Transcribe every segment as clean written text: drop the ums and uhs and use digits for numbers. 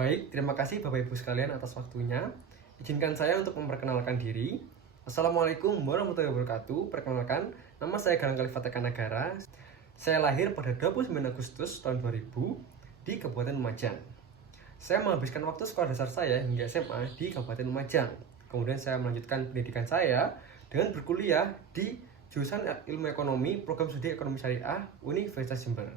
Baik, terima kasih Bapak Ibu sekalian atas waktunya. Izinkan saya untuk memperkenalkan diri. Assalamualaikum warahmatullahi wabarakatuh. Perkenalkan, nama saya Galang Khalifat Eka Nagara. Saya lahir pada 29 Agustus tahun 2000 di Kabupaten Lumajang. Saya menghabiskan waktu sekolah dasar saya hingga SMA di Kabupaten Lumajang. Kemudian saya melanjutkan pendidikan saya dengan berkuliah di jurusan Ilmu Ekonomi, Program Studi Ekonomi Syariah, Universitas Jember.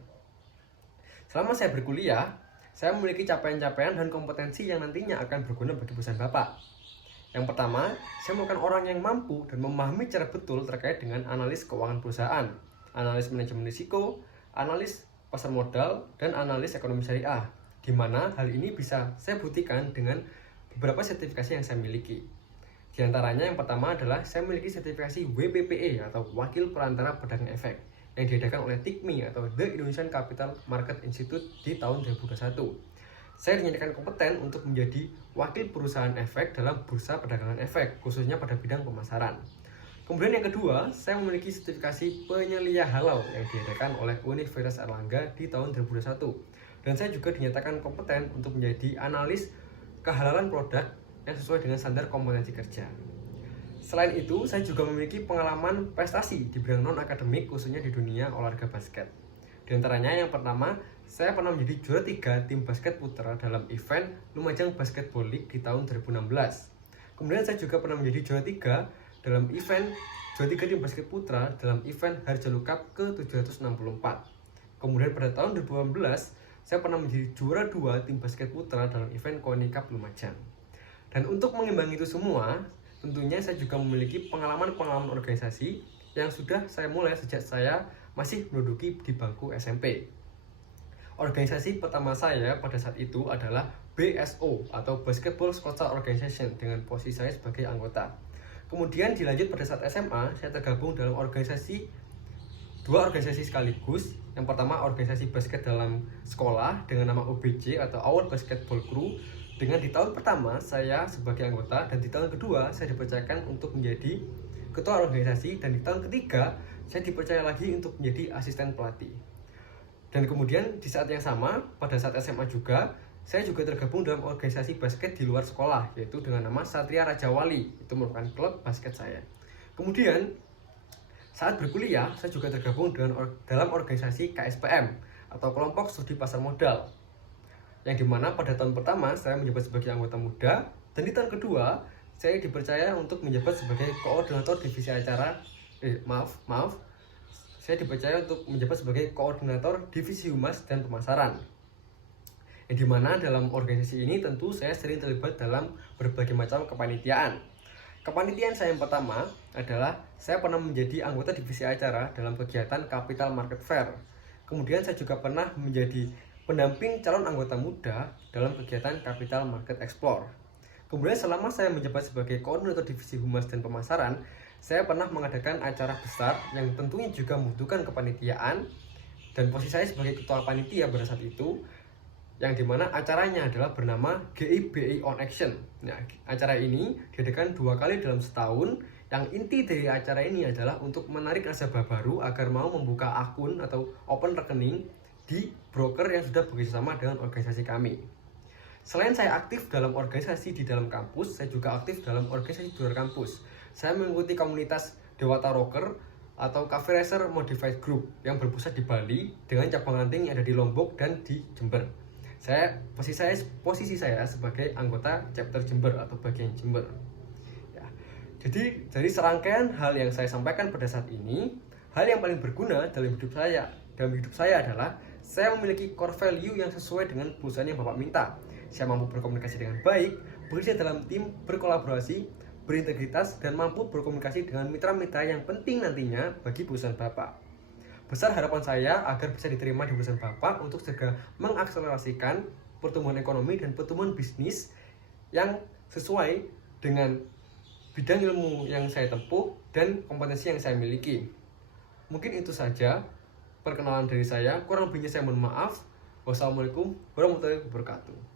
Selama saya berkuliah, saya memiliki capaian-capaian dan kompetensi yang nantinya akan berguna bagi perusahaan Bapak. Yang pertama, saya merupakan orang yang mampu dan memahami secara betul terkait dengan analis keuangan perusahaan, analis manajemen risiko, analis pasar modal, dan analis ekonomi syariah, di mana hal ini bisa saya buktikan dengan beberapa sertifikasi yang saya miliki. Di antaranya yang pertama adalah saya memiliki sertifikasi WPPE atau Wakil Perantara Pedagang Efek yang diadakan oleh TICMI atau The Indonesian Capital Market Institute di tahun 2021. Saya dinyatakan kompeten untuk menjadi wakil perusahaan efek dalam bursa perdagangan efek, khususnya pada bidang pemasaran. Kemudian yang kedua, saya memiliki sertifikasi penyelia halal yang diadakan oleh Universitas Airlangga di tahun 2021. Dan saya juga dinyatakan kompeten untuk menjadi analis kehalalan produk yang sesuai dengan standar kompetensi kerja. Selain itu, saya juga memiliki pengalaman prestasi di bidang non-akademik, khususnya di dunia olahraga basket. Di antaranya yang pertama, saya pernah menjadi juara 3 tim basket putra dalam event Lumajang Basketball League di tahun 2016. Kemudian saya juga pernah menjadi juara 3 dalam event juara 3 tim basket putra dalam event Harjalo Cup ke-764. Kemudian pada tahun 2018, saya pernah menjadi juara 2 tim basket putra dalam event Koni Cup Lumajang. Dan untuk mengimbangi itu semua, tentunya saya juga memiliki pengalaman-pengalaman organisasi yang sudah saya mulai sejak saya masih menduduki di bangku SMP. Organisasi pertama saya pada saat itu adalah BSO atau Basketball School Organization dengan posisi saya sebagai anggota. Kemudian dilanjut pada saat SMA, saya tergabung dalam dua organisasi sekaligus. Yang pertama organisasi basket dalam sekolah dengan nama OBJ atau Our Basketball Crew, dengan di tahun pertama saya sebagai anggota dan di tahun kedua saya dipercayakan untuk menjadi ketua organisasi, dan di tahun ketiga saya dipercaya lagi untuk menjadi asisten pelatih. Dan kemudian di saat yang sama pada saat SMA juga saya juga tergabung dalam organisasi basket di luar sekolah, yaitu dengan nama Satria Raja Wali. Itu merupakan klub basket saya. Kemudian saat berkuliah saya juga tergabung dalam organisasi KSPM atau Kelompok Studi Pasar Modal, yang dimana pada tahun pertama saya menjabat sebagai anggota muda, dan di tahun kedua saya dipercaya untuk menjabat sebagai koordinator divisi acara saya dipercaya untuk menjabat sebagai koordinator divisi humas dan pemasaran, yang dimana dalam organisasi ini tentu saya sering terlibat dalam berbagai macam kepanitiaan. Kepanitiaan saya yang pertama adalah saya pernah menjadi anggota divisi acara dalam kegiatan Capital Market Fair. Kemudian saya juga pernah menjadi pendamping calon anggota muda dalam kegiatan Capital Market Explore. Kemudian selama saya menjabat sebagai koordinator divisi humas dan pemasaran, saya pernah mengadakan acara besar yang tentunya juga membutuhkan kepanitiaan, dan posisi saya sebagai ketua panitia pada saat itu, yang dimana acaranya adalah bernama GIBI on Action. Nah, acara ini diadakan 2 kali dalam setahun, yang inti dari acara ini adalah untuk menarik nasabah baru agar mau membuka akun atau open rekening di broker yang sudah bekerjasama dengan organisasi kami. Selain saya aktif dalam organisasi di dalam kampus, saya juga aktif dalam organisasi di luar kampus. Saya mengikuti komunitas Dewata Rocker atau Cafe Racer Modified Group yang berpusat di Bali dengan cabang ranting yang ada di Lombok dan di Jember. Posisi saya sebagai anggota chapter Jember atau bagian Jember. Ya. Jadi dari serangkaian hal yang saya sampaikan pada saat ini, hal yang paling berguna dalam hidup saya adalah saya memiliki core value yang sesuai dengan perusahaan yang Bapak minta. Saya mampu berkomunikasi dengan baik, bekerja dalam tim, berkolaborasi, berintegritas, dan mampu berkomunikasi dengan mitra-mitra yang penting nantinya bagi perusahaan Bapak. Besar harapan saya agar bisa diterima di perusahaan Bapak untuk segera mengakselerasikan pertumbuhan ekonomi dan pertumbuhan bisnis yang sesuai dengan bidang ilmu yang saya tempuh dan kompetensi yang saya miliki. Mungkin itu saja perkenalan dari saya, kurang lebihnya saya mohon maaf. Wassalamualaikum warahmatullahi wabarakatuh.